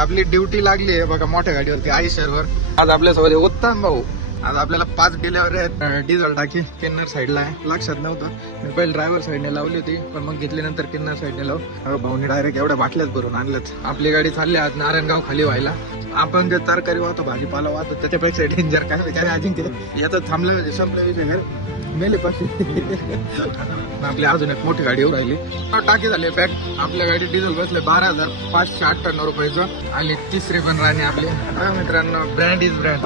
आपली ड्युटी लागली आहे बघा मोठ्या गाडीवरती आयशरवर. आज आपल्यासोबत उत्तम भाऊ. आज आपल्याला 5 डिलेवरी आहेत. डिझेल टाकी किन्नर साईडला आहे, लक्षात नव्हतं. मी पहिले ड्रायव्हर साईडने लावली होती, पण मग घेतल्यानंतर किन्नर साईडने लावू. भाऊनी डायरेक्ट एवढ्या बाटल्याच भरून आणल्यात. आपली गाडी चालली आज नारायणगाव खाली व्हायला. आपण जे तरकारी वाहतो, भाजीपाला वाहतो, त्याच्यापेक्षा डेंजर काय अजिंक्य याचं थांबलं संपलं मेले पाशी. आपली अजून एक मोठी गाडी राहिली. टाकी झाली पॅक. आपल्या गाडी डिझेल बसले 12,598 रुपयाचं. आणि तिसरी पण राणी आपली. मित्रांनो, ब्रँड इज ब्रँड.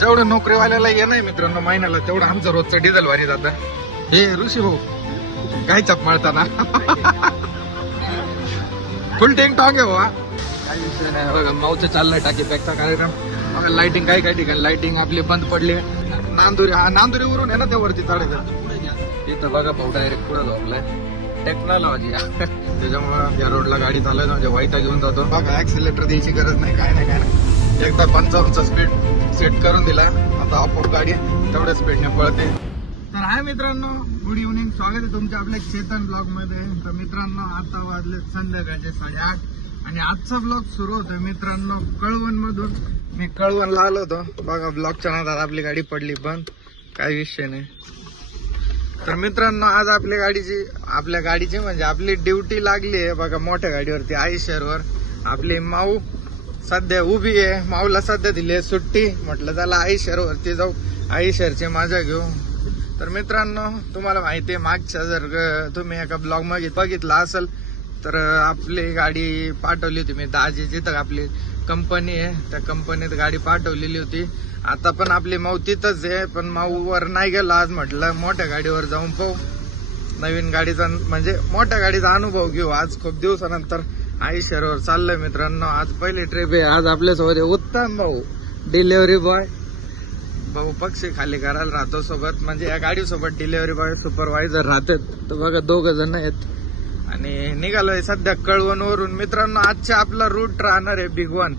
जेवढं नोकरीवाल्याला ये नाही मित्रांनो महिन्याला, तेवढं आमचं रोजचं डिझेल वारी जातं. हे ऋषी भाऊ काय चप मळताना फुल टेंग टॉंग आहे बाबा. काही विषय नाही. बघा माऊचं चाललंय टाकी पॅकचा कार्यक्रम. बघा लाइटिंग काही ठिकाणी लाइटिंग आपली बंद पडली. नांदुरीवरून आहे ना त्यावरती चढायचं. इथं बघा भाऊ डायरेक्ट पुढे झोपलाय. टेक्नॉलॉजी त्याच्यामुळे या रोडला गाडी चालवायचं म्हणजे वाईटा घेऊन जातो. बघा ऍक्सिलेटर द्यायची गरज नाही, काय नाही. एकदा 55चा स्पीड सेट करून दिला, आता आपोआप गाडी तेवढ्या स्पीडने पळते. तर हाय मित्रांनो, गुड इव्हनिंग. स्वागत आहे तुमच्या आपल्या चेतन ब्लॉग मध्ये. तर मित्रांनो, आता वाजले संध्याकाळचे 8:30 आणि आजचा ब्लॉग सुरू होतोय मित्रांनो कळवण मधून. मी कळवणला आलो होतो. बघा ब्लॉगच्या नादात आपली गाडी पडली बंद, काही विषय नाही. तर मित्रांनो, आज आपल्या गाडीची म्हणजे आपली ड्युटी लागली आहे बघा मोठ्या गाडीवरती आयशरवर. आपली माऊ सध्या उभी आहे. माऊला सध्या दिली आहे सुट्टी. म्हटलं चला आयशरवरती जाऊ, आयशरची मजा घेऊ. तर मित्रांनो, तुम्हाला माहिती आहे, मागच्या जर तुम्ही एका ब्लॉग मध्ये बघितला असेल तर आपली गाडी पाठवली होती मी दाजी, जिथं आपली कंपनी आहे त्या कंपनीत गाडी पाठवलेली होती. आता पण आपली माऊ तिथंच आहे, पण माऊवर नाही गेलो आज. म्हटलं मोठ्या गाडीवर जाऊन पाहू, नवीन गाडीचा म्हणजे मोठ्या गाडीचा अनुभव घेऊ. आज खूप दिवसानंतर आयशरवर चाललंय मित्रांनो. आज पहिली ट्रिप आहे. आज आपल्यासोबत उत्तम भाऊ डिलेव्हरी बॉय. भाऊ पक्षी खाली करायला राहतो सोबत, म्हणजे या गाडीसोबत डिलेव्हरी बॉय सुपरवायझर राहतात. तर बघा 2 जण आहेत आणि निघालोय सध्या कळवणवरून. मित्रांनो, आजच्या आपला रूट राहणार आहे बिग वन.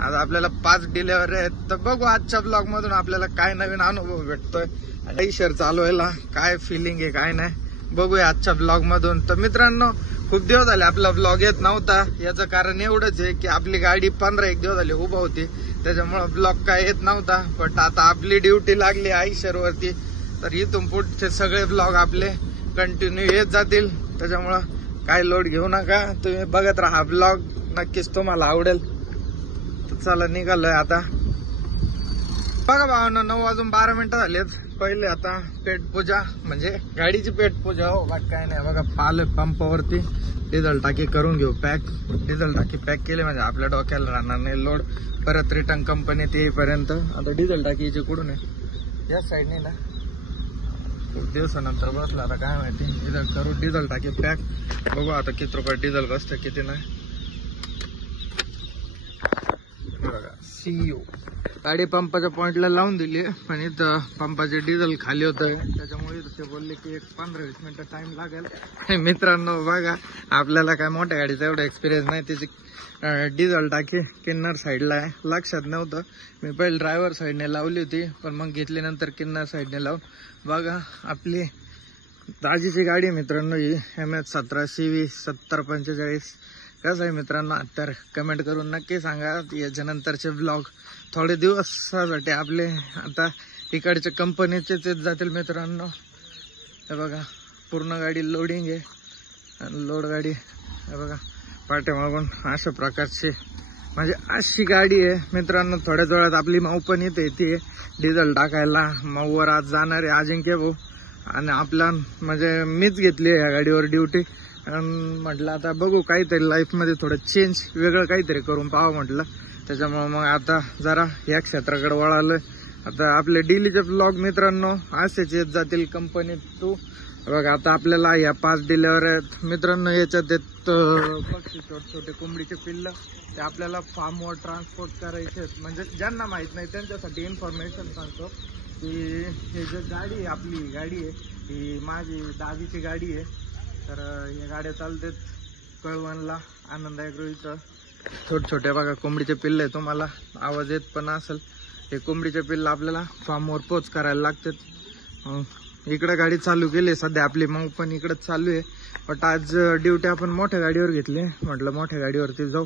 आज आपल्याला 5 डिलेव्हरी आहेत. तर बघू आजच्या ब्लॉग मधून आपल्याला काय नवीन अनुभव भेटतोय, आयशर चालवायला काय फिलिंग आहे काय नाही, बघूया आजच्या ब्लॉग मधून. तर मित्रांनो, खूप दिवस झाले आपला ब्लॉग येत नव्हता. याचं कारण एवढंच आहे की आपली गाडी 15-1 दिवस झाली उभा होती, त्याच्यामुळे ब्लॉग काय येत नव्हता. पण आता आपली ड्युटी लागली आयशरवरती, तर इथून पुढचे सगळे ब्लॉग आपले कंटिन्यू येत जातील. त्याच्यामुळं काय लोड घेऊ नका, तुम्ही बघत राहा ब्लॉग, नक्कीच तुम्हाला आवडेल. तर चला निघालोय आता. बघा भावांनो, 9:12 झालेत. पहिले आता पेटपूजा म्हणजे गाडीची पेटपूजा हो, बाकी काय नाही. बघा पाल पंपावरती डिझेल टाकी करून घेऊ पॅक. डिझेल टाकी पॅक केली म्हणजे आपल्या डोक्याला राहणार नाही लोड. परत रिटर्न कंपनीत येईपर्यंत. आता डिझेल टाकीची कुठून आहे, या साईडने ना. खूप दिवसानंतर बसला, आता काय माहिती. इथं करू डिझेल टाकी पॅक. बघू आता किती रुपये डिझेल बसतं किती नाही. बघा सीईओ गाडी पंपाच्या पॉइंटला लावून दिली, पण इथं पंपाचे डिझेल खाली होतं, त्याच्यामुळे ते बोलले की 15-20 मिनिटं टाइम लागेल. मित्रांनो बघा, आपल्याला काय मोठ्या गाडीचा एवढा एक्सपिरियन्स नाही. त्याची डिझेल टाकी किन्नर साईडला आहे, लक्षात नव्हतं. मी पहिले ड्रायव्हर साईडने लावली होती, पण मग घेतल्यानंतर किन्नर साईडने लावून. बघा आपली दाजीची गाडी मित्रांनो, ही MS17 CV 7045. कसं आहे मित्रांनो, तर कमेंट करून नक्की सांगा. याच्यानंतरचे ब्लॉग थोडे दिवसासाठी आपले आता इकडच्या कंपनीचेच येत जातील मित्रांनो. हे बघा पूर्ण गाडी लोडिंग आहे आणि लोड गाडी. हे बघा पाठीमागून अशा प्रकारची म्हणजे अशी गाडी आहे मित्रांनो. थोड्याच वेळात आपली माऊ पण इथे येते डिझेल टाकायला. माऊवर आज जाणार आहे अजिंक्य भाऊ आणि आपला म्हणजे मीच घेतली आहे या गाडीवर ड्युटी. म्हटलं आता बघू काहीतरी लाईफमध्ये थोडं चेंज वेगळं काहीतरी करून पाहावं म्हटलं. त्याच्यामुळे मग आता जरा या क्षेत्राकडे वळालं. आता आपले डेलीचे ब्लॉग मित्रांनो असेच येत जातील कंपनीत टू. बघा आता आपल्याला या 5 डिलेव्हरी आहेत मित्रांनो. याच्यात पक्षी छोटे छोटे कोंबडीचे पिल्ल, ते आपल्याला फार्मवर ट्रान्सपोर्ट करायचे आहेत. म्हणजे ज्यांना माहित नाही त्यांच्यासाठी इन्फॉर्मेशन सांगतो की हे जे गाडी आहे, आपली गाडी आहे ही माझी दाजीची गाडी आहे. तर या गाड्या चालतात कळवणला आनंद ॲग्रो. छोटे छोटे बघा कोंबडीचे पिल्ल आहे, तुम्हाला आवाज येत पण असेल. हे कोंबडीचे पिल्ल आपल्याला फार्मवर पोच करायला लागतात. इकडे गाडी चालू केली सध्या आपली, मग पण इकडेच चालू आहे. बट आज ड्युटी आपण मोठ्या गाडीवर घेतली. म्हटलं मोठ्या गाडीवरती जाऊ.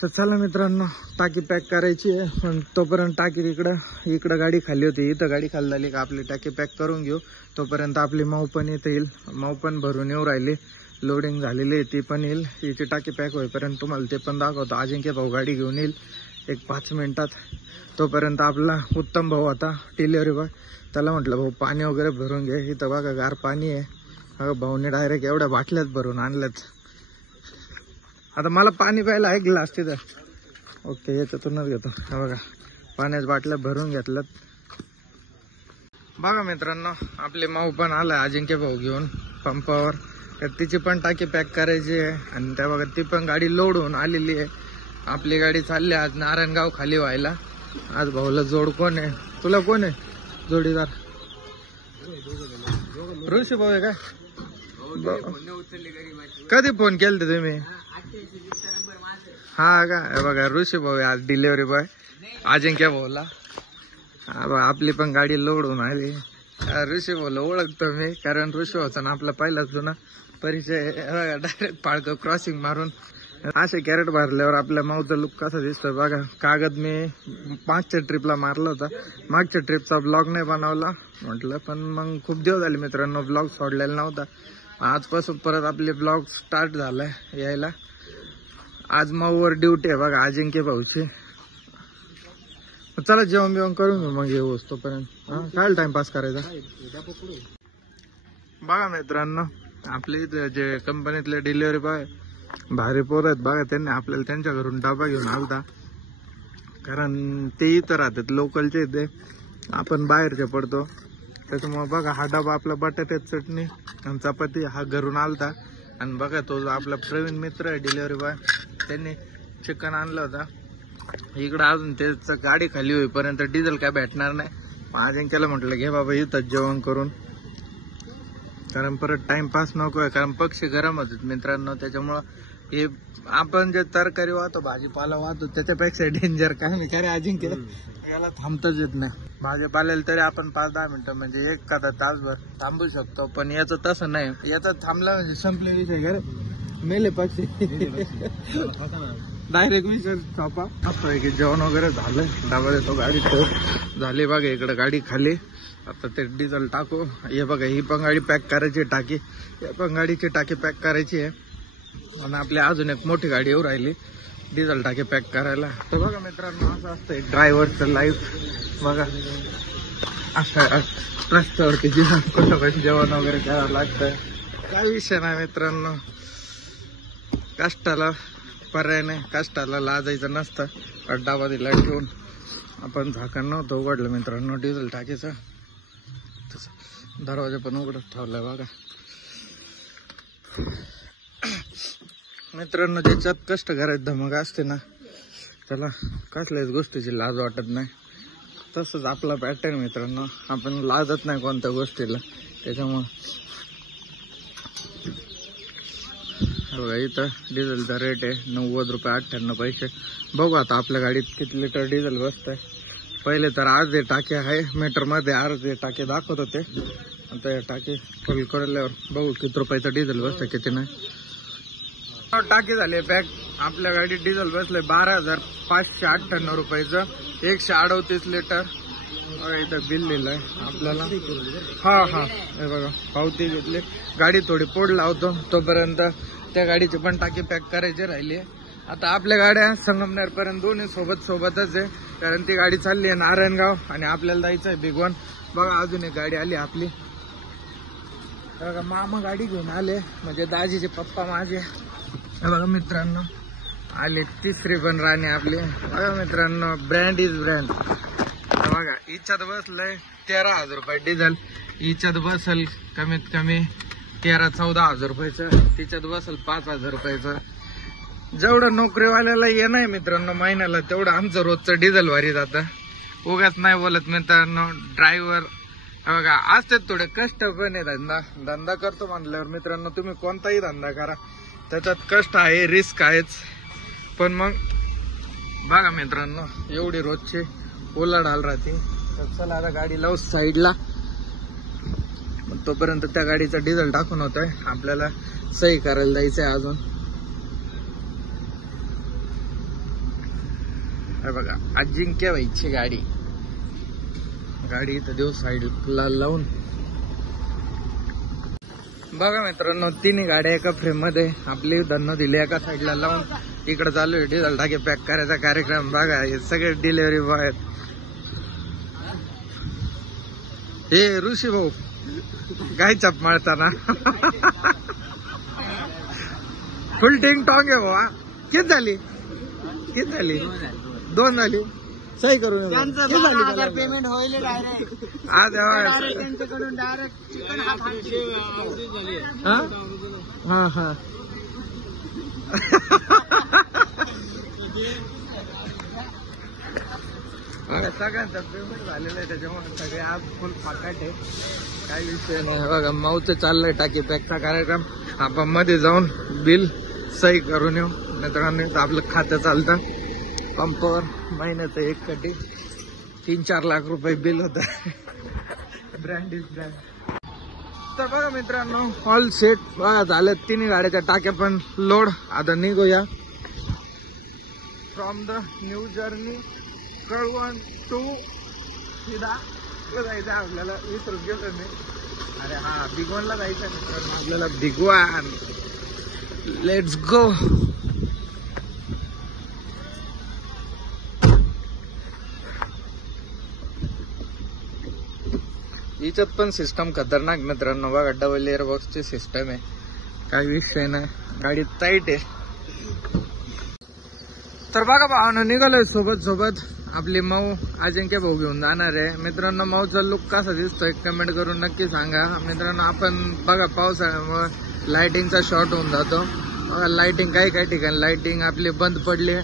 तर चला मित्रांनो, टाकी पॅक करायची आहे, पण तोपर्यंत टाकी इकडं गाडी खाली होती, इथं गाडी खाली झाली का आपली टाकी पॅक करून घेऊ. तोपर्यंत आपली माऊ पण येता येईल, माऊ पण भरून येऊ राहिली, लोडिंग झालेली आहे, ती पण येईल. हिची टाकी पॅक होईपर्यंत तुम्हाला ते पण दाखवतो. अजिंक्य भाऊ गाडी घेऊन येईल एक 5 मिनिटात. तोपर्यंत आपला उत्तम भाऊ आता डिलिव्हरी बॉय, त्याला म्हटलं भाऊ पाणी वगैरे भरून घे. इथं बघा गार पाणी आहे. भाऊने डायरेक्ट एवढ्या बाटल्यात भरून आणल्यात. आता मला पाणी प्यायला आहे ग्लास तिथं. ओके, याच्यातूनच घेतो. बघा पाण्याच्या बाटल्या भरून घेतल्यात. बघा मित्रांनो, आपले माऊ पण आला अजिंक्य भाऊ घेऊन पंपावर. तर तिची पण टाकी पॅक करायची आहे. आणि त्या बघा ती पण गाडी लोड होऊन आलेली आहे. आपली गाडी चालली आज नारायणगाव खाली व्हायला. आज भाऊला जोड कोण आहे? तुला कोण आहे जोडीदार? ऋषी भाऊ आहे का? कधी फोन केलते तुम्ही? हा का? बघा ऋषी भाऊ आज डिलिव्हरी बॉय अजिंक्य भाऊला. आपली पण गाडी लोड होऊन आली. ऋषी भाऊला ओळखतो मी, कारण ऋषी भाऊचा ना आपला पहिलाच जुना परिचय. डायरेक्ट पाळतो क्रॉसिंग मारून. असे कॅरेट भरल्यावर आपल्या माऊचा लुक कसा दिसतोय बघा. कागद मी मागच्या ट्रिपला मारला होता. मागच्या ट्रिपचा ब्लॉग नाही बनवला म्हटलं, पण मग खूप दिवस झाले मित्रांनो ब्लॉग सोडलेला नव्हता. आजपासून परत आपले ब्लॉग स्टार्ट झालाय यायला. आज माऊवर ड्युटी आहे बघा अजिंक्य भाऊची. चला जेवण बिवण करून घेऊ, मग येऊ तोपर्यंत. काय टाइमपास करायचा बघा मित्रांनो. आपले इथे जे कंपनीतले डिलिव्हरी बॉय भारी पोर आहेत बघा. त्यांनी आपल्याला त्यांच्या घरून डबा घेऊन आलता, कारण ते इथं राहतात लोकलचे इथे, आपण बाहेरचे पडतो. त्याच्यामुळे बघा हा डबा आपला बटाट्यात चटणी आणि चपाती हा घरून आलता. आणि बघा तो आपला प्रवीण मित्र आहे डिलिव्हरी बॉय, त्यांनी चिकन आणलं होता. इकडं अजून त्याचं गाडी खाली होईपर्यंत डिझेल काय भेटणार नाही. अजिंक्यला म्हटलं घे बाबा इथंच जेवण करून, कारण परत टाइमपास नको आहे. कारण पक्षी गरम होतात मित्रांनो. त्याच्यामुळं हे आपण जे तरकारी वाहतो, भाजीपाला वाहतो, त्याच्यापेक्षा डेंजर काय नाही. कारण अजिंक्य याला थांबताच येत नाही. भाजीपाल्याला तरी आपण 5-10 मिनिटं म्हणजे 1 का तासभर थांबू शकतो, पण याचं तसं नाही. याचं थांबला म्हणजे संपले विषय. घर मेले पक्षी डायरेक्ट विषय छापा. असं आहे की जेवण वगैरे झालं, डबा देतो, गाडी झाली बघा. इकडे गाडी खाली. आता ते डिझेल टाकू. हे बघा ही पण गाडी पॅक करायची टाकी. या पण गाडीची टाकी पॅक करायची आहे. आणि आपली अजून एक मोठी गाडी येऊ राहिली डिझेल टाकी पॅक करायला. तर बघा मित्रांनो, असं असतं ड्रायव्हरचं लाईफ बघा. असं रस्त्यावरती कसं जेवण वगैरे करावं लागतं. काय विषय नाही मित्रांनो. कष्टाला पर्याय नाही, कष्टाला लाजायचं नसतं. डाबा दिला ठेवून आपण झाकण नव्हतं उघडलं मित्रांनो डिझेल टाकीचं. दरवाजा पण उघडत ठेवलाय बघा मित्रांनो. ज्याच्यात कष्ट करायचं धमक असते ना, त्याला कसल्याच गोष्टीची लाज वाटत नाही. तसंच आपला पॅटर्न मित्रांनो, आपण लाजत नाही कोणत्या गोष्टीला. त्याच्यामुळं बघा इथं डिझेलचा रेट आहे 90 रुपये 98 पैसे. बघू आता आपल्या गाडीत किती लिटर डिझेल बसतंय. पहिले तर अर्धे टाके आहे मीटरमध्ये, अर्धे टाके दाखवत होते. आता या टाकी फुल करल्यावर बघू किती रुपयाचं डिझेल बसतं किती नाही. टाकी झाली पॅक. आपल्या गाडीत डिझेल बसलंय 12,598 रुपयाचं, 138 लिटर. इथं बिल लिहिलंय आपल्याला. हा हे बघा पावती घेतली. गाडी थोडी पोड लावतो, तोपर्यंत त्या गाडीची पण टाकी पॅक करायची राहिली. आता आपल्या गाड्या संगमनेर पर्यंत दोन्ही सोबतच आहे, कारण ती गाडी चालली आहे नारायणगाव आणि आपल्याला जायचं आहे भिगवण. बघा अजून एक गाडी आली आपली. बघा मामा गाडी घेऊन आले, म्हणजे दाजीचे पप्पा माझे. बघा मित्रांनो आले. तिसरी पण राणी आपली. बघा मित्रांनो, ब्रँड इज ब्रँड. बघा हिच्यात बसलंय 13,000 रुपये डिझेल. हिच्यात बसल कमीत कमी 13-14 रुपयाचं. तिच्यात बसल 5,000 रुपयाचं. जेवढं नोकरीवाल्याला ये नाही मित्रांनो महिन्याला, तेवढं आमचं रोजचं डिझेल वारी जातं. उगाच नाही बोलत मित्रांनो. ड्रायव्हर बघा असतात थोडे कष्ट पण आहे. धंदा करतो म्हणल्यावर मित्रांनो, तुम्ही कोणताही धंदा करा त्याच्यात कष्ट आहे, रिस्क आहेच. पण मग बघा मित्रांनो, एवढी रोजची उलाढाल राहते. तर चला आता गाडी लावू साईडला. तोपर्यंत त्या गाडीचं डिझेल टाकून होत आहे. आपल्याला सही करायला जायचंय अजून. हे बघा अजिंक्य व्हायची गाडी इथं देऊ साईडला लावून. बघा मित्रांनो तिन्ही गाड्या एका फ्रेम मध्ये आपली धन्नो दिली एका साईडला लावून. इकडे चालू आहे डिझेल टाके पॅक करायचा कार्यक्रम. बघा हे सगळे डिलिव्हरी बॉय आहेत. हे ऋषी भाऊ गाय चप मारताना फुल टिंग टॉंग आहे बाबा. किती झाली 2 झाली. सही करून पेमेंट होईल डायरेक्ट. आज त्यांच्याकडून डायरेक्ट चिकन हा सगळ्यांचा पेमेंट झालेलं आहे त्याच्यामुळे सगळे आज फुल फाकाट आहे. काही विषय नाही. बघा माऊचं चाललंय टाकी पॅकचा कार्यक्रम. आपण मध्ये जाऊन बिल सही करून येऊ. मित्रांनो आपलं खातं चालतं पंपावर. महिन्याचं 1 कोटी 3-4 लाख रुपये बिल होत. Brand is brand. तर बघा मित्रांनो ऑल सेट बघा झालं. तिन्ही गाड्याच्या टाक्या पण लोड. आता निघूया from the new journey. Kalwan to सीधा जायचं आपल्याला. विसरून गेलो मी. अरे हा भिगवणला जायचं मित्रांनो आपल्याला. Bhigwan let's go. हिच्यात पण सिस्टम खतरनाक मित्रांनो. बघा डबल एअर बॉक्सची सिस्टम आहे. काही विषय नाही. गाडी टाईट आहे. तर बघा भावानं निघालोय सोबत आपली माऊ अजिंक्य भाऊ घेऊन जाणार आहे. मित्रांनो माऊचा लुक कसा दिसतोय कमेंट करून नक्की सांगा. मित्रांनो आपण बघा पावसाळ्यामुळे लाइटिंगचा शॉर्ट होऊन जातो. लाइटिंग काही ठिकाणी लाइटिंग आपली बंद पडली.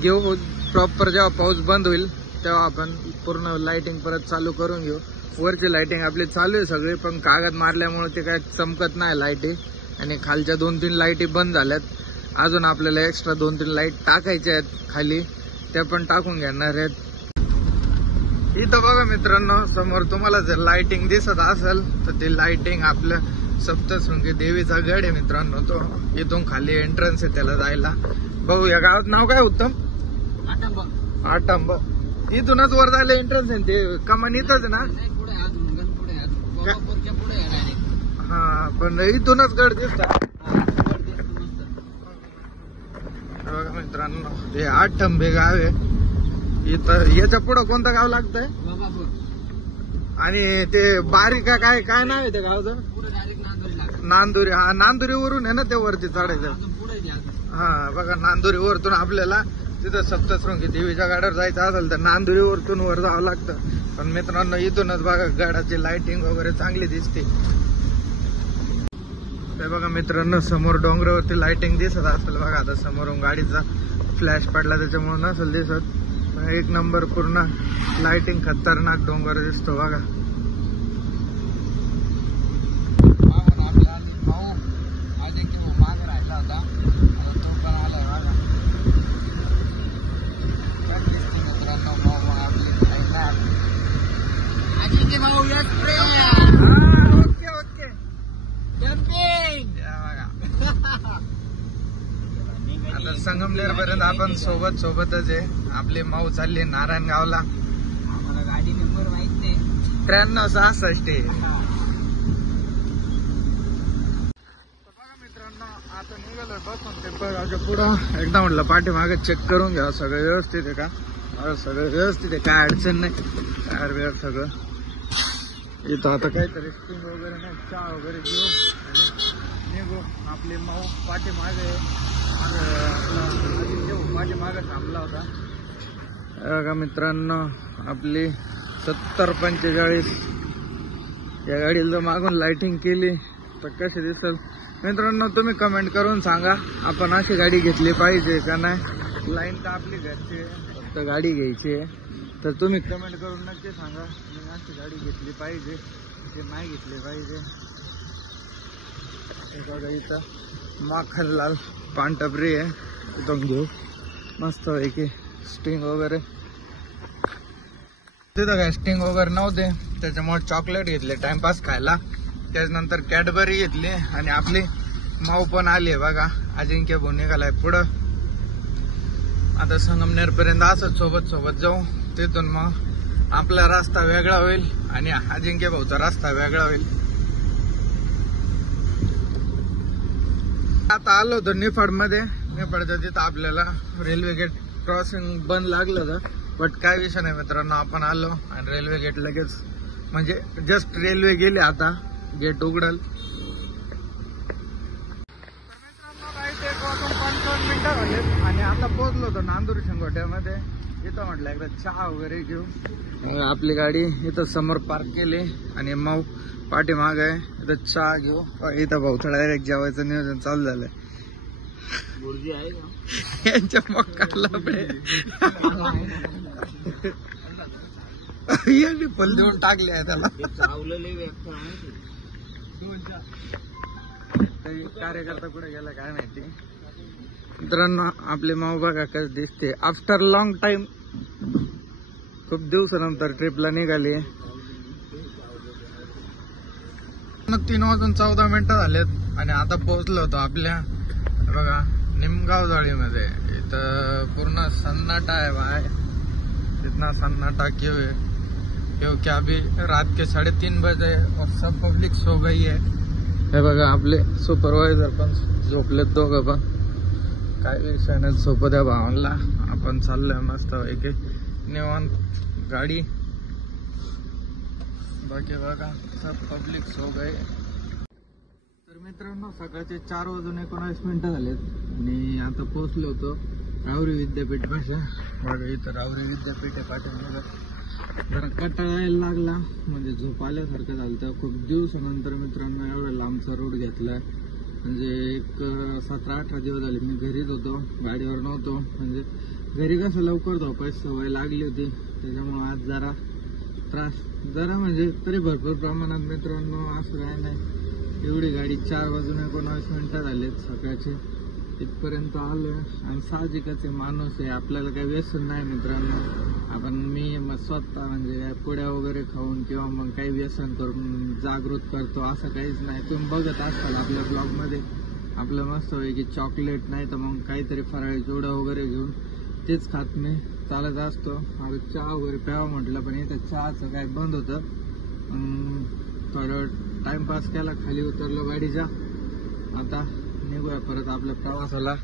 घेऊ प्रॉपर जेव्हा पाऊस बंद होईल तेव्हा आपण पूर्ण लाइटिंग परत चालू करून घेऊ. वरची लाइटिंग आपली चालू आहे सगळी पण कागद मारल्यामुळे ते काय चमकत नाही लाईटी. आणि खालच्या 2-3 लाईटी बंद झाल्यात. अजून आपल्याला एक्स्ट्रा 2-3 लाईट टाकायच्या आहेत खाली. त्या पण टाकून घेणार आहेत. इथं बघा मित्रांनो समोर तुम्हाला जर लाइटिंग दिसत असेल तर ते लाइटिंग आपलं सप्तशृंगी देवीचा गड आहे मित्रांनो. तो इथून खाली एंट्रन्स आहे त्याला जायला. बघू या गावात नाव काय उत्तम? आटंब. इथूनच वर जायला एंट्रन्स आहे ते कमान इथंच ना. हा पण इथूनच गड दिसतात. बघा मित्रांनो हे आटंबे गाव आहे. इथं याच्या पुढं कोणतं गाव लागतंय? आणि ते बारीका काय नाव आहे त्या गावचं? नांदुरी. हा नांदुरीवरून आहे ना ते वरती चढायचं. हा बघा नांदुरीवरतून आपल्याला तिथं सप्तशृंगी देवीच्या गाड्यावर जायचं असेल तर नांदुरीवरतून वर जावं लागतं. पण मित्रांनो इथूनच बघा गडाची लाइटिंग वगैरे चांगली दिसते. ते बघा मित्रांनो समोर डोंगरावरती लाइटिंग दिसत असेल. बघा आता समोरून गाडीचा फ्लॅश पडला त्याच्यामुळे नसेल दिसत. एक नंबर पूर्ण लाइटिंग खतरनाक डोंगर दिसतो बघा. मागे राहिला होता तो पण आला बघा. मित्रांनो ओके आता संगमनेर पर्यंत आपण सोबतच आहे. आपली माऊ चालली नारायणगावला. गाडी नंबर माहित नाही. 9366. बघा मित्रांनो आता निघालोय बसून पेपरगावच्या पुढं. एकदा म्हटलं पाठीमागे चेक करून घ्या सगळं व्यवस्थित आहे का. सगळं व्यवस्थित आहे काय अडचण नाही. टायर बियर सगळं. इथं आता काहीतरी स्टिंग वगैरे नाही चहा वगैरे घेऊ आणि निघू. आपली माऊ पाठीमागे थांबला होता. बघा मित्रांनो आपली 70-45 या गाडीला मागून लाइटिंग केली तर कशी दिसेल मित्रांनो तुम्ही कमेंट करून सांगा. आपण अशी गाडी घेतली पाहिजे का नाही. लाईन तर आपली घरची फक्त गाडी घ्यायची आहे तर तुम्ही कमेंट करून नक्की सांगा. मी अशी गाडी घेतली पाहिजे की नाही घेतली पाहिजे. बघा इथं माखनलाल पानटपरी आहे. तिथून घेऊ मस्त आहे की स्टिंग वगैरे. तिथं काय स्टिंग वगैरे नव्हते त्याच्यामुळे चॉकलेट घेतले टाइमपास खायला. त्याच्यानंतर कॅडबरी घेतली आणि आपली माऊ पण आली आहे बघा. अजिंक्य भाऊ निघालाय पुढं. आता संगमनेर पर्यंत असंच सोबत सोबत जाऊ. तिथून मग आपला रस्ता वेगळा होईल आणि अजिंक्य भाऊचा रस्ता वेगळा होईल. आता आलो होतो निफाड मध्ये. निफाडच्या तिथं आपल्याला रेल्वे गेट क्रॉसिंग बंद लागलं होतं, बट काय विषय नाही मित्रांनो, आपण आलो आणि रेल्वे गेट लगेच म्हणजे जस्ट रेल्वे गेले, आता गेट उघडल. 55 मिनिटं झालेत आणि आता पोहोचलो होतो नांदूर शिंगोट्यामध्ये. इथं म्हटलं एकदा चहा वगैरे घेऊ. आपली गाडी इथं समोर पार्क केली आणि मग पाठीमाग आहे. इथं चहा घेऊ. इथं भाऊचं डायरेक्ट जेवायचं नियोजन चालू झालंय. यांच्या मक्काला फल देऊन टाकले आहे त्याला. कार्यकर्ता कुठे गेला काय माहिती. मित्रांनो आपली माऊ बघा कसं दिसते आफ्टर लॉंग टाइम. खूप दिवसानंतर ट्रिपला निघाली. 3:14 झालेत आणि आता पोहोचलो होतो आपल्या बघा निमगाव जाळीमध्ये. इथं पूर्ण सन्नाटा आहे भाई. इतना सन्नाटा क्यों है? क्योंकि अभी रात के 3:30 बजे और सब पब्लिक सो गई है. हे बघा आपले सुपरवायझर पण झोपलेत दोघं पण. काय विषय नाही, झोपू द्या भावांना. आपण चाललोय मस्त एक निवांत गाडी. बाकी बघा सब पब्लिक सो गए. तर मित्रांनो सकाळचे 4:19 झालेत आणि आता पोहोचलो होतो राहुरी विद्यापीठ पाशी. बघा इथं राहुरी विद्यापीठ आहे पाठीमागं. जरा कंटाळा यायला लागला, म्हणजे झोप आल्यासारखं झालं. खूप दिवसानंतर मित्रांनो एवढा लांबचा रोड घेतलाय. म्हणजे एक 17-18 दिवस झाले मी घरीच होतो, गाडीवर नव्हतो. म्हणजे घरी कसं लवकर झोपायची सवय लागली होती, त्याच्यामुळे आज जरा त्रास जरा म्हणजे तरी भरपूर प्रमाणात मित्रांनो. असं काय नाही, एवढी गाडी 4:19 झालेत सकाळचे. इथपर्यंत आलोय आणि साहजिकच माणूस आहे, आपल्याला काही व्यसन नाही मित्रांनो. आपण मी मग स्वतः म्हणजे पुड्या वगैरे खाऊन किंवा मग काही व्यसन करून जागृत करतो असं काहीच नाही. तुम्ही बघत असाल आपल्या ब्लॉगमध्ये आपलं मस्त होय की चॉकलेट नाही तर मग काहीतरी फराळी चिवडा वगैरे घेऊन तेच खात मी चालत असतो. आता चहा वगैरे प्यावं म्हटलं पण इथं चहाचं काय बंद होतं. थोडं टाइमपास केला, खाली उतरलो गाडीच्या. आता निघूया परत आपल्या प्रवासाला.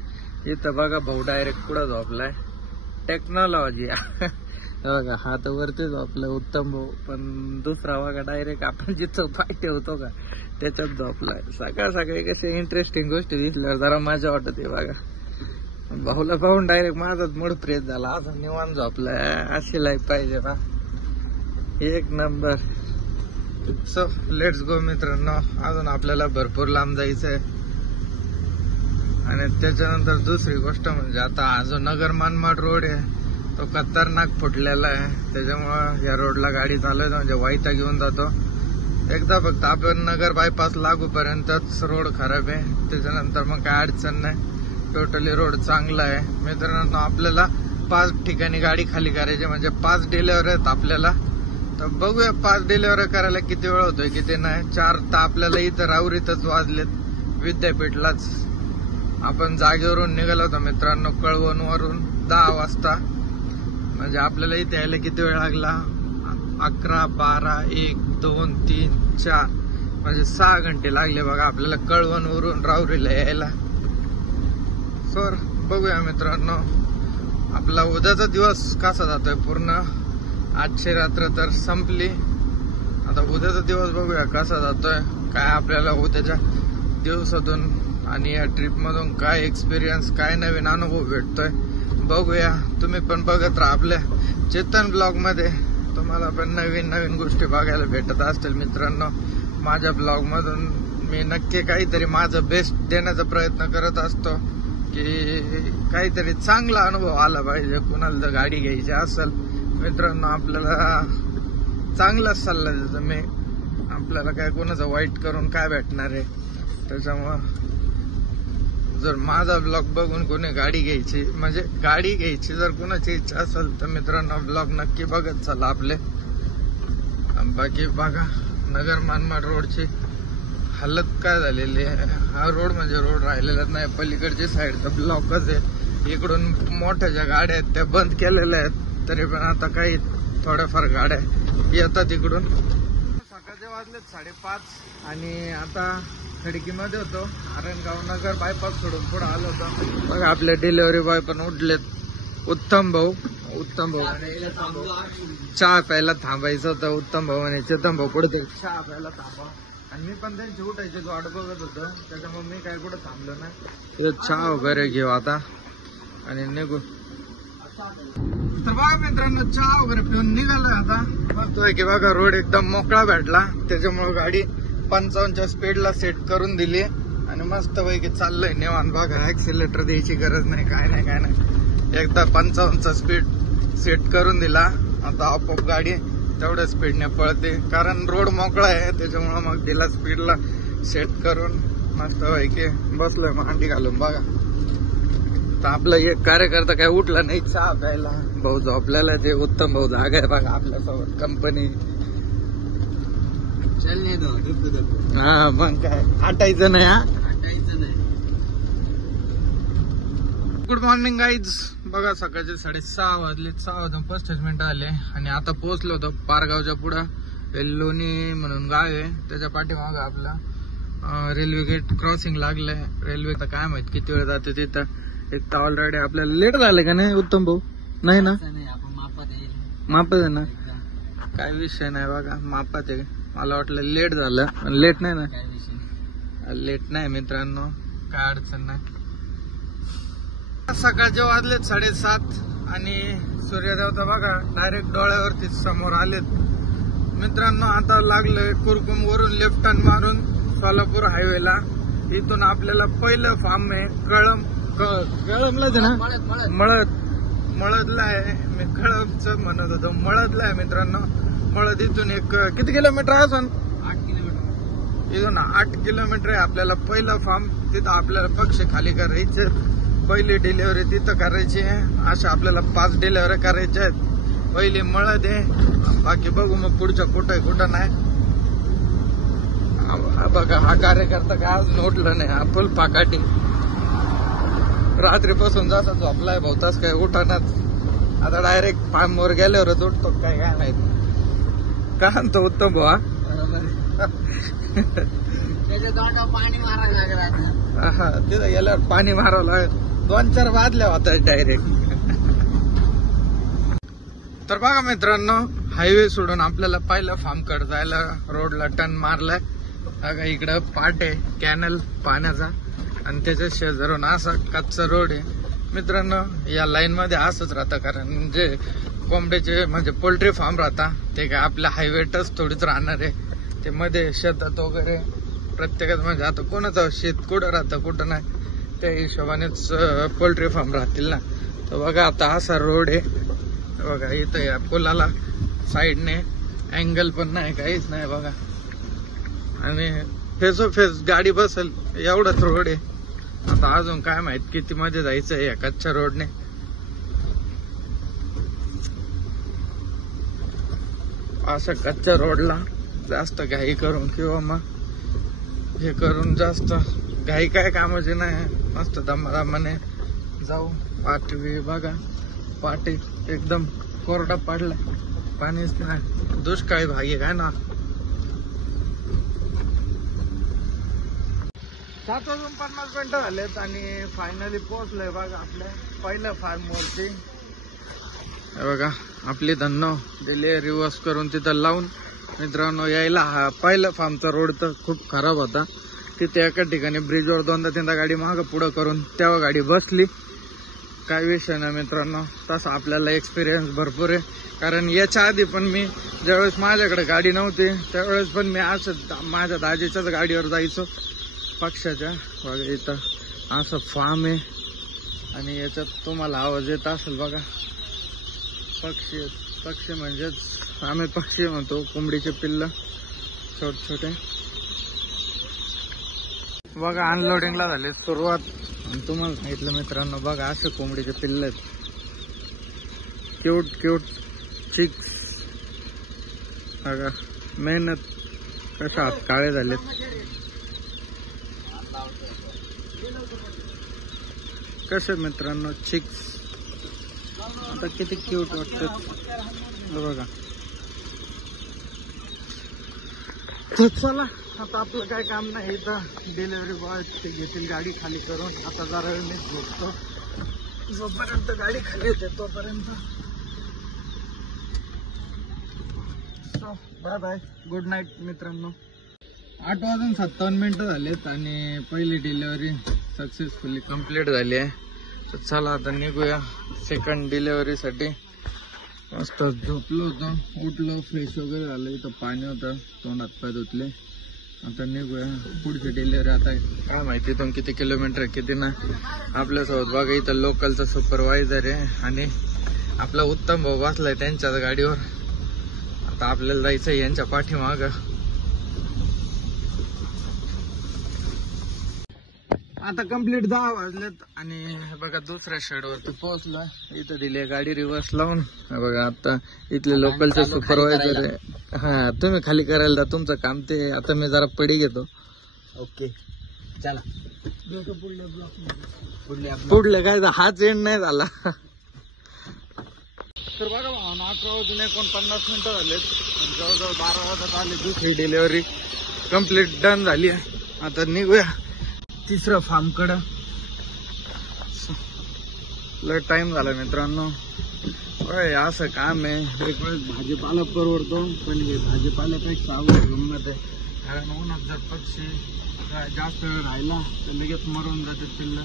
इथं बघा भाऊ डायरेक्ट पुढं झोपलाय. टेक्नॉलॉजी बघा हा तर वरती झोपलाय उत्तम भाऊ, पण दुसरा बघा डायरेक्ट आपण जिथं पाय ठेवतो का त्याच्यात झोपलाय. सकाळ सकाळी कसे इंटरेस्टिंग गोष्टी दिसल्यावर जरा मजा वाटते. बघा भाऊला पाहून डायरेक्ट माझाच मूड फ्रेश झाला. असं निवांत झोपलाय. अशी लाईफ पाहिजे ना, एक नंबर. सो लेट्स गो मित्रांनो. अजून आपल्याला भरपूर लांब जायचंय. आणि त्याच्यानंतर दुसरी गोष्ट म्हणजे आता हा जो नगर मानमाड रोड आहे तो खतरनाक फुटलेला आहे. त्याच्यामुळं या रोडला गाडी चालवायचं म्हणजे वाईटा घेऊन जातो. एकदा फक्त आपण नगर बायपास लागूपर्यंतच रोड खराब आहे, त्याच्यानंतर मग काय अडचण नाही. टोटली रोड चांगला आहे मित्रांनो. आपल्याला 5 ठिकाणी गाडी खाली करायची म्हणजे 5 डिलिव्हरी आहेत आपल्याला. तर बघूया 5 डिलिव्हरी करायला किती वेळ होतोय किती नाही. 4 तर आपल्याला इथं राहुरीतच वाजलेत विद्यापीठलाच. आपण जागेवरून निघालो होतो मित्रांनो कळवणवरून 10 वाजता. म्हणजे आपल्याला इथे यायला किती वेळ लागला? 11, 12, 1, 2, 3, 4 म्हणजे 6 घंटे लागले बघा आपल्याला कळवणवरून राहुरीला यायला. सर बघूया मित्रांनो आपला उद्याचा दिवस कसा जातोय पूर्ण. आजची रात्र तर संपली, आता उद्याचा दिवस बघूया कसा जातोय. काय आपल्याला उद्याच्या दिवसातून आणि या ट्रिप मधून काय एक्सपिरियन्स काय नवीन अनुभव भेटतोय बघूया. तुम्ही पण बघत राहा आपल्या चेतन ब्लॉग मध्ये. तुम्हाला पण नवीन नवीन गोष्टी बघायला भेटत असतील मित्रांनो. माझ्या ब्लॉग मधून मी नक्की काहीतरी माझं बेस्ट देण्याचा प्रयत्न करत असतो की काहीतरी चांगला अनुभव आला पाहिजे. कुणाला जर गाडी घ्यायची असेल मित्रांनो आपल्याला चांगलाच सल्ला देतो मी. आपल्याला काय कोणाचं वाईट करून काय भेटणार आहे. त्याच्यामुळं जर माझा ब्लॉग बघून कोणी गाडी घ्यायची म्हणजे गाडी घ्यायची जर कोणाची इच्छा असेल तर मित्रांनो ब्लॉग नक्की बघत चला आपले. बाकी बघा नगर मानमाड रोडची हालत काय झालेली आहे. हा रोड म्हणजे रोड राहिलेलाच नाही. पलीकडची साईड तर ब्लॉकच आहे. इकडून मोठ्या ज्या गाड्या आहेत त्या बंद केलेल्या आहेत, तरी पण आता काही थोड्याफार गाड्या येतात इकडून. सकाळचे वाजलेत 5:30 आणि आता खडकीमध्ये होतो. आरणगाव नगर बायपास सोडून पुढे आलो होतो. बघा आपले डिलिव्हरी बॉय पण उठलेत. उत्तम भाऊ चहा प्यायला थांबायचं होतं. उत्तम भाऊ आणि चेतन भाऊ पुढे चहा प्यायला थांबा आणि मी पण त्यांची उठायची वाट बघत होतो, त्याच्यामुळे मी काय कुठं थांबलो नाही. चहा वगैरे घेऊ आता आणि निघू. तर बघा मित्रांनो, चहा वगैरे पिऊन निघालोय आता. मस्त आहे की बघा, रोड एकदम मोकळा भेटला, त्याच्यामुळे गाडी 55च्या स्पीडला सेट करून दिली आणि मस्त पैकी चाललंय निवांत. बघा ऍक्सिलेटर द्यायची गरज नाही, काय नाही. एकदा 55चा स्पीड सेट करून दिला, आता आपोआप गाडी तेवढ्या स्पीडने पळते, कारण रोड मोकळा आहे त्याच्यामुळे मग दिला स्पीडला सेट करून. मस्त पैकी बसलोय मांडी घालून. बघा तर आपला एक कार्यकर्ता काय उठला नाही चहा प्यायला. भाऊ झोपलेला ते उत्तम भाऊ जागा आहे बघा आपल्यासोबत कंपनी. हा मग काय हटायचं नाही. Good morning guys. बघा सकाळचे 6:30 वाजले. 6 वाजून 35 मिनिटं आले आणि आता पोहोचलो होतो पारगावच्या पुढं. लोणी म्हणून गाव आहे, त्याच्या पाठीमाग आपला रेल्वे गेट क्रॉसिंग लागलंय. रेल्वे तर काय माहित किती वेळ जाते तिथं. एक तर ऑलरेडी आपल्याला लेट झालं का नाही उत्तम भाऊ? नाही ना, मापात आहे ना, काय विषय नाही. बघा मापात आहे. मला वाटलं लेट झालं, लेट नाही ना, लेट नाही मित्रांनो, काय अडचण नाही. सकाळचे वाजलेत 7:30 आणि सूर्यदेवता बघा डायरेक्ट डोळ्यावरती समोर आलेत मित्रांनो. आता लागलोय कुरकुम वरून लेफ्ट टर्न मारून सोलापूर हायवेला. इथून आपल्याला पहिलं फार्म आहे कळमलाच ना, मळदला आहे. मी कळमच म्हणत होतो, मळदला आहे मित्रांनो. मळद इथून एक किती किलोमीटर आहे सण? 8 किलोमीटर. इथून 8 किलोमीटर आहे आपल्याला पहिला फार्म. तिथं आपल्याला पक्ष खाली करायचे. पहिली डिलिव्हरी तिथं करायची आहे. अशा आपल्याला 5 डिलिव्हरी करायच्या आहेत. पहिली मळद आहे, बाकी बघू मग पुढच्या कुठं नाही. बघा हा कार्यकर्ता काय अजून उठलं नाही. हा फुल पाकाटी रात्रीपासून जसा झोपलाय बहुतास काय उठानाच. आता डायरेक्ट फार्मवर गेल्यावरच उठतो काय माहित. का म्हणतो उत्तम भाऊ? त्याच्या तोंडावर पाणी मारायला लागला. हा तिथं गेल्यावर पाणी मारावं लागेल. 2-4 वाजल्या होता डायरेक्ट. तर बघा मित्रांनो, हायवे सोडून आपल्याला पहिलं फार्म कडे जायला रोडला टर्न मारलाय. बघा इकडं पाट आहे कॅनल पाण्याचा आणि त्याच्या शेजारून असा कच्चा रोड आहे मित्रांनो. या लाईन मध्ये असंच राहतं, कारण जे कोंबड्याचे म्हणजे पोल्ट्री फार्म राहता ते काय आपल्या हायवे टच थोडीच राहणार आहे. ते मध्ये शेतात वगैरे प्रत्येकात म्हणजे आता कोणाचं शेत कुठं राहतं कुठं नाही, त्या हिशोबानेच पोल्ट्री फार्म राहतील ना. तर बघा आता असा रोड आहे. बघा इथं या पुलाला साईडने अँगल पण नाही, काहीच नाही बघा. आणि फेसो फेस गाडी बसेल एवढाच रोड आहे. आता अजून काय माहित किती मध्ये जायचं या कच्च्या रोडने. अशा कच्च्या रोडला जास्त घाई करून किंवा मग हे करून जास्त घाई काय कामाची नाही. मस्त दमाने जाऊ. पाठी बघा, पाठी एकदम कोरडा पडला, पाणीच नाही. दुष्काळी भाग आहे काय ना. 7:50 झालेत आणि फायनली पोहोचलोय बघा आपल्या पहिल्या फार्म वरती. बघा आपली धन्नो दिली रिवर्स करून तिथं लावून. मित्रांनो यायला हा पहिला फार्मचा रोड तर खूप खराब होता. तिथे एका ठिकाणी ब्रिजवर 2-3 गाडी मागं पुढं करून तेव्हा गाडी बसली. काय विषय नाही मित्रांनो, तसा आपल्याला एक्सपिरियन्स भरपूर आहे. कारण याच्या आधी पण मी ज्यावेळेस माझ्याकडे गाडी नव्हती त्यावेळेस पण मी असं माझ्या दाजीच्याच गाडीवर जायचो पक्षाच्या. बघा इथं असं फार्म आहे आणि याच्यात तुम्हाला आवाज येत असेल बघा. पक्षी म्हणजेच आम्ही पक्षी म्हणतो, कोंबडीचे पिल्ल छोटे छोटे. बघा अनलोडिंगला झाले सुरुवात. तुम्हाला सांगितलं मित्रांनो, बघा असे कोंबडीचे पिल्ल आहेत, क्यूट चिक्स. बघा मेहनत कशा हात काळे झालेत. कसे मित्रांनो चिक्स आता किती क्यूट वाटतात बघा. तर चला आता आपलं काय काम नाही इथं डिलिव्हरी बॉय ते घेतील गाडी खाली करून. आता जरा वेळ मी झोपतो, जोपर्यंत गाडी खाली येते तोपर्यंत. बाय बाय, गुड नाईट मित्रांनो. 8:57 झालेत आणि पहिली डिलिव्हरी सक्सेसफुली कंप्लीट झाली आहे. तर चला आता निघूया सेकंड डिलिव्हरीसाठी. मस्त झोपलो होतो, उठलो, फ्रेश वगैरे झालं, इथं पाणी होतं, तोंड हात पाय धुतले. आता निघूया पुढची डिलिव्हरी. आता काय माहिती इथून किती किलोमीटर किती ना. आपल्यासोबत बघा इथं लोकलचा सुपरवायझर आहे आणि आपला उत्तम भाऊ बसलाय त्यांच्याच गाडीवर. आता आपल्याला जायचं यांच्या पाठीमाग. आता कंप्लीट 10 वाजलेत आणि बघा दुसऱ्या शेडवरती पोहोचलोय. इथं दिली गाडी रिव्हर्स लावून. बघा आता इथले लोकलचे सुपरवायझर आहे. हा तुम्ही खाली करायला जा, तुमचं काम ते. आता मी जरा पडी घेतो. ओके चला. पुढले काय हाच एंड नाही झाला. तर बघा भावना 11:49 झालेत. जवळजवळ 12 वाजत आले. दुसरी डिलिव्हरी कंप्लीट डन झाली आहे. आता निघूया तिसऱ्या फार्म कडं. लय टाइम झाला मित्रांनो. असं काम आहे. एक वेळेस भाजीपाला परवडतो पण हे भाजीपाल्यापेक्षा आवड गंमत आहे. कारण उन्हात जर पक्षी जास्त वेळ राहिला तर लगेच मरून जातात पिल्लं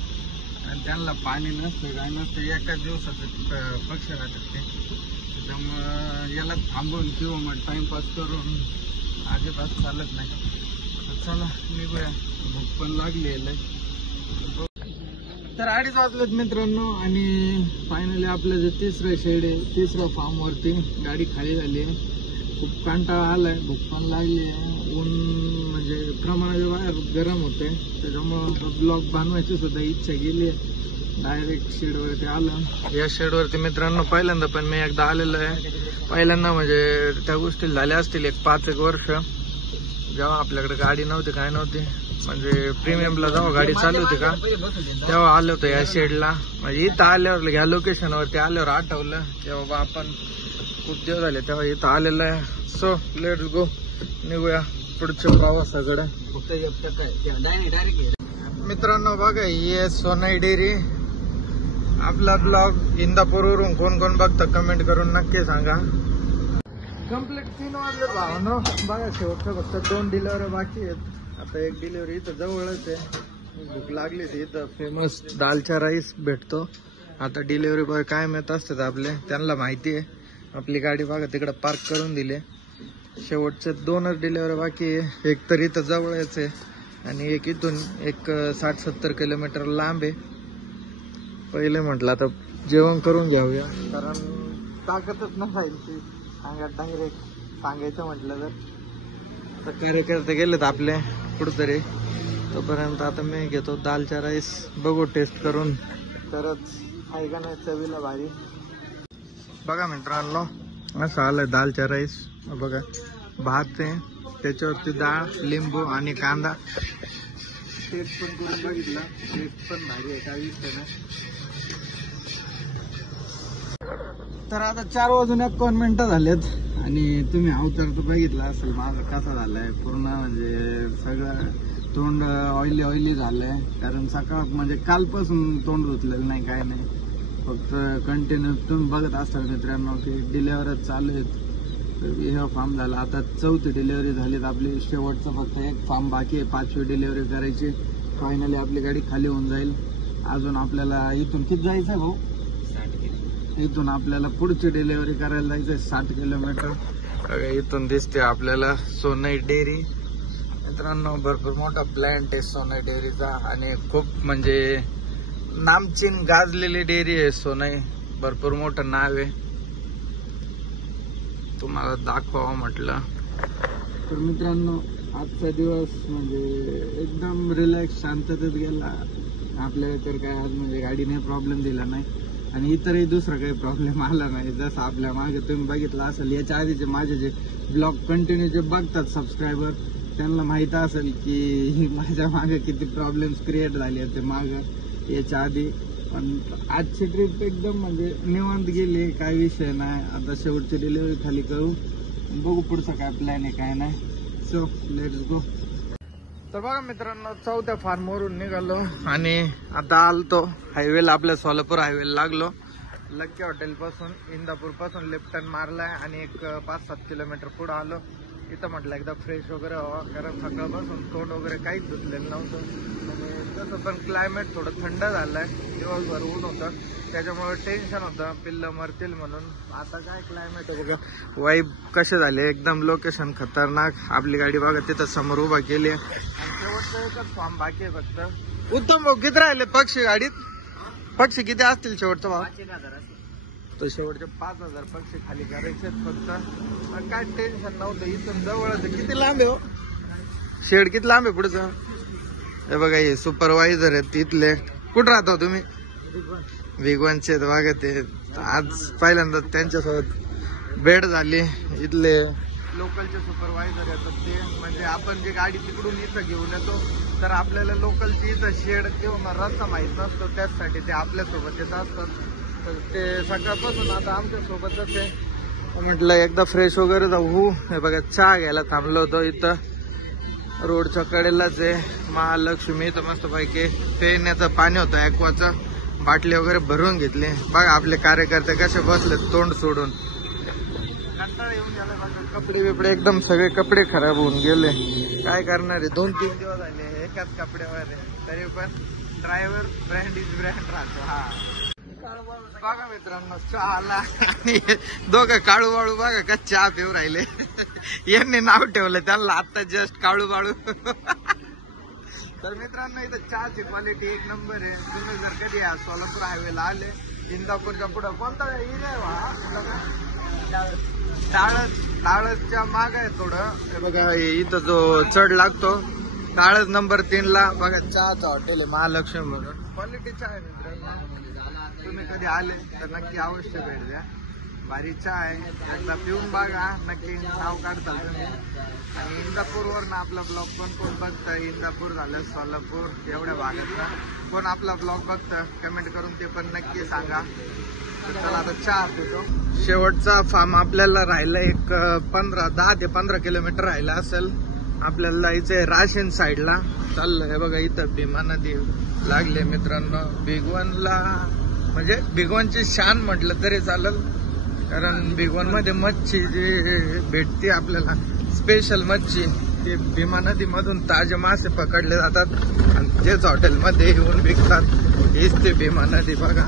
आणि त्यांना पाणी नसतं काय नसतं. एकाच दिवसाचं पक्षी राहतात ते. त्यामुळं याला थांबून किंवा मग टाइमपास करून अजिबात चालत नाही. तर चला निघूया, भूक पण लागली आहे. तर 2:30 वाजलेत मित्रांनो आणि फायनली आपलं जे तिसरं शेड आहे, तिसऱ्या फार्म वरती गाडी खाली झाली आहे. खूप कंटाळा आलाय, भूक पण लागली आहे. ऊन म्हणजे प्रमाणाच्या बाहेर गरम होते, त्याच्यामुळं ब्लॉग बनवायची सुद्धा इच्छा गेली आहे. डायरेक्ट शेडवरती आलं. या शेडवरती मित्रांनो पहिल्यांदा पण मी एकदा आलेलो आहे. पहिल्यांदा म्हणजे त्या गोष्टी झाल्या असतील एक 5-1 वर्ष, जेव्हा आपल्याकडे गाडी नव्हती काय नव्हती. म्हणजे प्रीमियमला जेव्हा गाडी चालू होती का तेव्हा आलो होतो या शेडला. म्हणजे इथं आल्यावर ह्या लोकेशनवरती आल्यावर आठवलं की बाबा आपण खूप दिवस झाले तेव्हा इथं आलेलं आहे. सो लेट्स गो, निघूया पुढच्या प्रवासाकडे. मित्रांनो बघा ही आहे सोनाई डेअरी. आपला ब्लॉग इंदापूरवरून कोण कोण बघतं कमेंट करून नक्की सांगा. कंप्लीट 3 वाजले भावनो. बघा शेवटचं फक्त 2 डिलिव्हरी बाकी आहेत. आता एक डिलिव्हरी इथं जवळच आहे. भूक लागली ती. इथं फेमस दालचा राईस भेटतो. आता डिलिव्हरी बॉय काय मिळत असतात आपले, त्यांना माहिती आहे. आपली गाडी बघा तिकडं पार्क करून दिली. शेवटचे 2च डिलिव्हरी बाकी आहे. एक तर इथं जवळच आहे आणि एक इथून एक 60-70 किलोमीटर लांब आहे. पहिले म्हटलं आता जेवण करून घ्यावूया, कारण ताकदच नसायची सांगा डायरेक्ट सांगायचं म्हटलं तर. कार्यकर्ते गेलेत आपले कुठतरी, तोपर्यंत आता मी घेतो दालचा राईस. बघू टेस्ट करून, तरच आहे का नाही चवीला भारी. बघा मित्रांनो असं आलंय दालचा राईस. बघा भात आहे, त्याच्यावरती डाळ, लिंबू आणि कांदा. टेस्ट पण करून बघितला, टेस्ट पण भारी आहे, काही विषय नाही. तर आता 4:51 झालेत आणि तुम्ही अवतार तर बघितला असेल माझा कसा झालाय. पूर्ण म्हणजे सगळं तोंड ऑइली झालंय. कारण सकाळ म्हणजे कालपासून तोंड धुतलेलं नाही काय नाही, फक्त कंटिन्यू तुम्ही बघत असाल मित्रांनो की डिलेव्हरी चालू आहेत. तर हे फार्म झाला. आता 4थी डिलेव्हरी झालीत आपली. शेवटचा फक्त एक फार्म बाकी आहे, 5वी डिलेव्हरी करायची. फायनली आपली गाडी खाली होऊन जाईल. अजून आपल्याला इथून किती जायचं भाऊ? इथून आपल्याला पुढची डिलिव्हरी करायला जायचंय 60 किलोमीटर. इथून दिसते आपल्याला सोनाई डेअरी. मित्रांनो भरपूर मोठा प्लॅन्ट आहे सोनाई डेअरीचा आणि खूप म्हणजे नामचीन गाजलेली डेअरी आहे सोनाई. भरपूर मोठं नाव आहे. तुम्हाला दाखवावं म्हटलं. तर मित्रांनो आजचा दिवस म्हणजे एकदम रिलॅक्स शांततेत गेला. आपल्याला तर काय आज म्हणजे गाडीने प्रॉब्लेम दिला नाही आणि इतरही दुसरा काही प्रॉब्लेम आला नाही. जसं आपल्या मागे तुम्ही बघितलं असेल, याच्या आधीचे माझे जे ब्लॉग कंटिन्यू जे बघतात सबस्क्रायबर त्यांना माहित असेल की माझ्या मागे किती प्रॉब्लेम्स क्रिएट झाले ते मागं याच्या आधी. पण आजची ट्रिप एकदम म्हणजे निवांत गेली, काय विषय नाही. आता शेवटची डिलिव्हरी खाली करू, बघू पुढचं काय प्लॅन आहे काय नाही. So let's go. तर बघा मित्रांनो, चौथ्या फार्मवरून निघालो आणि आता आलतो हायवेला, आपल्या सोलापूर हायवेला लागलो. लक्की हॉटेल पासून इंदापूर पासून लेफ्ट टर्न मारलाय आणि एक 5-7 किलोमीटर पुढे आलो. इथं म्हटलं एकदा फ्रेश वगैरे व्हावं, कारण सकाळपासून तोंड वगैरे काहीच धुतलेलं नव्हतं. आणि तसं पण क्लायमेट थोडं थंड झालंय, दिवसभर ऊन होतं त्याच्यामुळे टेन्शन होतं पिल्लं मरतील म्हणून. आता काय क्लायमेट आहे बघा, वाईब कसे झाले एकदम, लोकेशन खतरनाक. आपली गाडी बघा तिथं समोर उभा केली आहे आणि शेवटचं एकच फॉर्म बाकी आहे फक्त. उत्तम भाऊ किती राहिले पक्षी गाडीत? पक्षी किती असतील शेवटचा भाव? 5,000 तर शेवटचे 5,000 पक्षी खाली करायचे फक्त. काय टेन्शन नव्हतं, इथून जवळच. किती लांब आहे हो शेड, किती लांब आहे पुढचं? हे बघा हे सुपरवायझर आहेत तिथले. कुठं राहता तुम्ही? विगवानचे बघा ते. आज पहिल्यांदा त्यांच्यासोबत भेट झाली. इथले लोकलचे सुपरवायझर येतात ते, म्हणजे आपण जी गाडी तिकडून इथं घेऊन येतो तर आपल्याला लोकलची इथं शेड किंवा रस्ता माहीत नसतो, त्याचसाठी ते आपल्यासोबत येत असतात. तर ते सकाळपासून आता आमच्या सोबतच आहे. म्हटलं एकदा फ्रेश वगैरे जाऊ. हे बघा चहा घ्यायला थांबलो होतो इथं, रोडच्या कडेलाच आहे महालक्ष्मी. तर मस्त पैकी पिण्याचं पाणी होतं ॲक्वाचं, बाटली वगैरे भरून घेतली. बघा आपले कार्यकर्ते कसे बसले तोंड सोडून. कंटाळा येऊन गेला बघा, कपडे बिपडे एकदम सगळे कपडे खराब होऊन गेले. काय करणार आहे, 2-3 दिवस झाले एकाच कपड्यावर आहे, तरी पण ड्रायव्हर ब्रँड इज ब्रँड राहतो. हा बघा मित्रांनो, चहा आला आणि दोघं काळू बाळू बघा का चहा पिऊ राहिले. यांनी नाव ठेवलं त्यांना आता जस्ट काळू बाळू. तर मित्रांनो इथं चहाची क्वालिटी एक नंबर आहे. तुम्ही जर कधी या सोलापूर हायवेला आले, इंदापूरच्या पुढं कोणता एरिया टाळसच्या माग आहे थोडं. हे बघा इथं जो चढ लागतो टाळस नंबर 3 ला बघा चहाचं हॉटेल आहे महालक्ष्मी म्हणून. क्वालिटी चहा आहे मित्रांनो, तुम्ही कधी आले तर नक्की अवश्य भेट द्या. भारी चहा आहे, एकदा पिऊन बघा, नक्की नाव काढता तुम्ही. आणि इंदापूरवरनं आपला ब्लॉग कोण बघतं, इंदापूर झालं सोलापूर एवढ्या भागातला कोण आपला ब्लॉग बघतं, कमेंट करून ते पण नक्की सांगा. तर चला आता चहा पितो. शेवटचा फार्म आपल्याला राहिला एक 10 ते 15 किलोमीटर राहिला असेल. आपल्याला जायचंय राशीन साईडला. चाललं हे बघा इथं भीमा नदी लागले मित्रांनो. भिगवणला म्हणजे भिगवणची शान म्हटलं तरी चालेल, कारण भिगवण मध्ये मच्छी जी भेटते आपल्याला, स्पेशल मच्छी, ते भीमा नदी मधून ताजे मासे पकडले जातात आणि तेच हॉटेलमध्ये येऊन विकतात. हेच ते भीमा नदी बघा.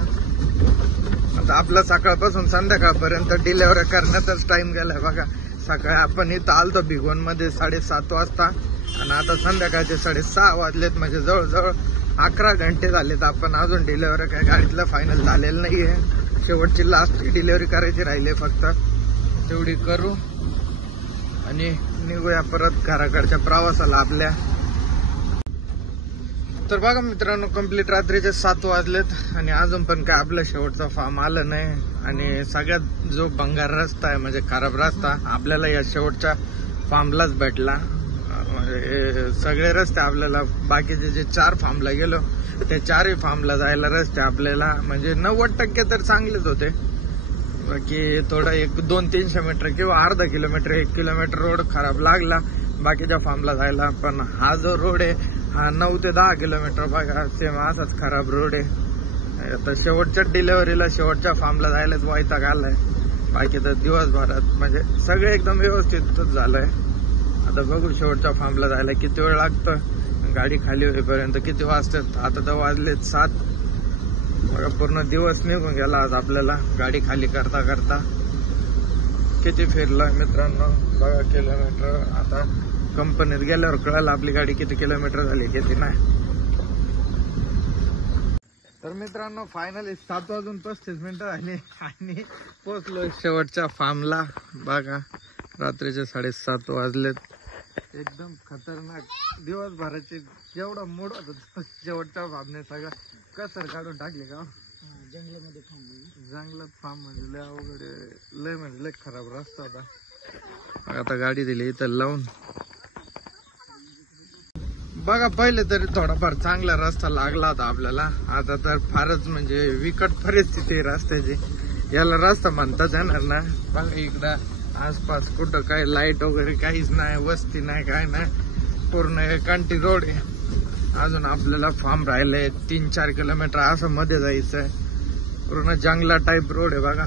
आता आपला सकाळपासून संध्याकाळपर्यंत डिलेव्हरी करण्याचाच टाइम गेलाय बघा. सकाळी आपण इथं आलतो भिगवण मध्ये 7:30 वाजता आणि आता संध्याकाळचे 6:30 वाजलेत, म्हणजे जवळजवळ 11 घंटे झालेत. आपण अजून डिलेव्हरी काय गाडीतलं फायनल झालेलं नाहीये. शेवटची लास्ट डिलेव्हरी करायची राहिली फक्त, तेवढी करू आणि निघूया परत घराकडच्या प्रवासाला आपल्या. तर बघा मित्रांनो, कंप्लीट रात्रीचे 7 वाजलेत आणि अजून पण काय आपलं शेवटचा फार्म आलं नाही. आणि सगळ्यात जो भंगार रस्ता आहे म्हणजे खराब रस्ता आपल्याला या शेवटच्या फार्मलाच भेटला. म्हणजे सगळे रस्ते आपल्याला, बाकीचे जे 4 फार्मला गेलो त्या 4ही फार्मला जायला रस्ते आपल्याला म्हणजे 90% तर चांगलेच होते. बाकी थोडं 100-200-300 मीटर किंवा अर्धा किलोमीटर 1 किलोमीटर रोड खराब लागला बाकीच्या फार्मला जायला. पण हा जो रोड आहे हा 9 ते 10 किलोमीटर बघा सेम असाच खराब रोड आहे. आता शेवटच्या डिलेव्हरीला शेवटच्या फार्मला जायलाच वैताग आलाय. बाकी तर दिवसभरात म्हणजे सगळं एकदम व्यवस्थितच झालंय. आता बघू शेवटच्या फार्मला जायला किती वेळ लागतं, गाडी खाली होईपर्यंत किती वाजतात. आता तर वाजलेत 7. बघा पूर्ण दिवस निघून गेला आज आपल्याला गाडी खाली करता करता. किती फिरलं मित्रांनो बघा किलोमीटर. आता कंपनीत गेल्यावर कळालं आपली गाडी किती किलोमीटर झाली किती नाही. तर मित्रांनो फायनली 7:35 झाले आणि पोहोचलो शेवटच्या फार्मला. बघा रात्रीचे 7:30 वाजलेत. एकदम खतरनाक दिवसभराचे जेवढा मूड होता शेवटच्या फार्मने सगळं कसर काढून टाकले का. जंगलात फार्म म्हणजे लय अवघड, लय म्हणजे लय खराब रस्ता होता. आता गाडी दिली इथं लावून. बघा पहिले तरी थोडाफार चांगला रस्ता लागला होता आपल्याला, आता तर फारच म्हणजे विकट परिस्थिती आहे रस्त्याची. याला रस्ता म्हणताच येणार ना. बघा इकडं आसपास कुठं काय लाईट वगैरे काहीच नाही, वस्ती नाही, काय नाही, पूर्ण कांटी रोड आहे. अजून आपल्याला फार्म राहिलंय 3-4 किलोमीटर असं मध्ये जायचंय. पूर्ण जंगला टाईप रोड आहे. बघा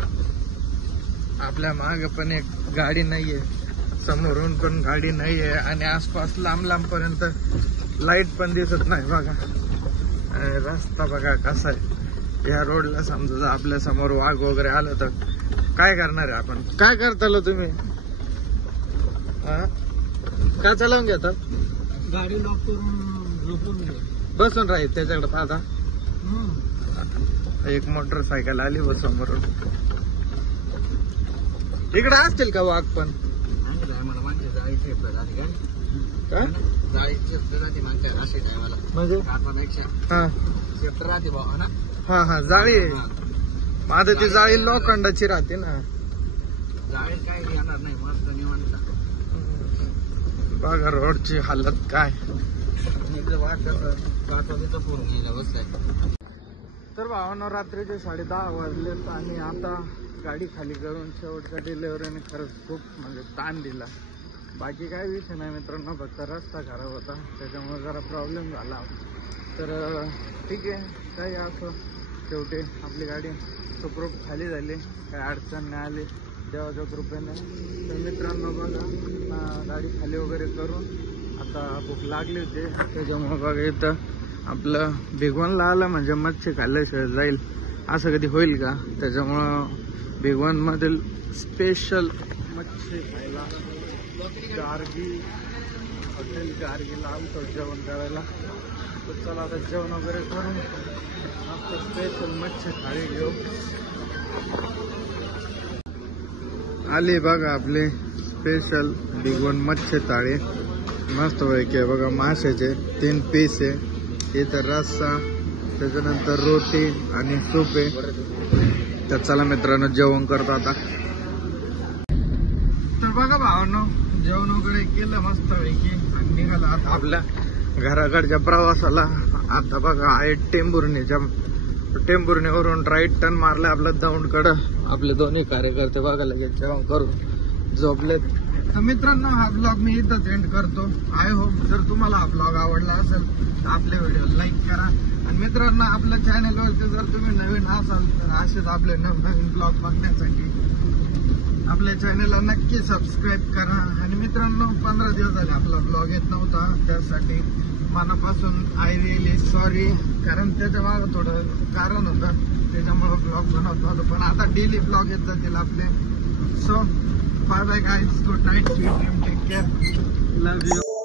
आपल्या मागे पण एक गाडी नाहीये, समोरून पण गाडी नाहीये आणि आसपास लांब लांब पर्यंत लाईट पण दिसत नाही. बघा रस्ता बघा कसा आहे. या रोडला समजा आपल्या समोर वाघ वगैरे आलं तर काय करणार आहे आपण? काय करताल तुम्ही? काय चालवून घेतात? गाडी लॉक करून बसून राहील त्याच्याकडे पाहता. एक मोटरसायकल आली व समोरून. इकडे असतील का वाघ पण? मला मागच्या जाळीची काय जाळीची मागच्या अशी टायमाला म्हणजे कापापेक्षा सेफ्टर राहते बाबा ना. हा जाळी आहे. माझं ती जाळी लोखंडाची राहते ना. जाळी काय येणार नाही, मस्त निवांत. बघा रोडची हालत काय. वाट कसं पूर्ण घ्यायला बसलाय. तर भावांनो रात्रीचे 10:30 वाजलेत आणि आता गाडी खाली करून शेवटच्या डिलिव्हरीने खरंच खूप म्हणजे ताण दिला. बाकी काही विषय नाही मित्रांनो, फक्त रस्ता खराब होता त्याच्यामुळे जरा प्रॉब्लेम झाला. तर ठीक आहे, काही असं शेवटी आपली गाडी सुखरूप खाली झाली, काही अडचण नाही आली देवाच्या कृपेने. तर मित्रांनो बघा गाडी खाली वगैरे करून आता भूक लागली होती त्याच्यामुळे बघा इथं आपलं भिगवणला आलं म्हणजे मच्छी खाल्ल्याशिवाय जाईल असं कधी होईल का? त्याच्यामुळं भिगवणमधील स्पेशल मच्छी खायला गार्गी हॉटेल गार्गीला आलतो जेवण करायला. तर चला आता जेवण वगैरे करून आपलं स्पेशल मच्छी थाळी घेऊ. आली बघा आपली स्पेशल भिगवण मच्छी थाळी. मस्त पैकी बघा माशाचे 3 पीस आहे. इथं रस्सा, त्याच्यानंतर रोटी आणि सूप आहे. तर चला मित्रांनो जेवण करतो आता. तर बघा भावांनो जेवण वगैरे केलं मस्त पैकी आणि निघाला आता आपल्या घराकडच्या प्रवासाला. आता बघा आहे टेंभुर्णीवरून राईट टर्न मारलाय आपल्या दौंडकडं. आपले दोन्ही कार्यकर्ते बघा लगेच जेवण करून झोपलेत. तर मित्रांनो हा ब्लॉग मी इथंच एंड करतो. आय होप जर तुम्हाला हा ब्लॉग आवडला असेल तर आपल्या व्हिडिओ लाईक करा. आणि मित्रांनो आपल्या चॅनलवरती जर तुम्ही नवीन असाल तर असेच आपले नवीन ब्लॉग बघण्यासाठी आपल्या चॅनलला नक्की सबस्क्राईब करा. आणि मित्रांनो 15 दिवस झाले आपला ब्लॉग येत नव्हता, त्यासाठी मनापासून आय रिअली सॉरी. कारण त्याच्या मागं थोडं कारण होतं त्याच्यामुळं ब्लॉग बनवत नव्हतं, पण आता डेली ब्लॉग येत जातील आपले. So bye bye guys, good night, sweet dream, take care, love you.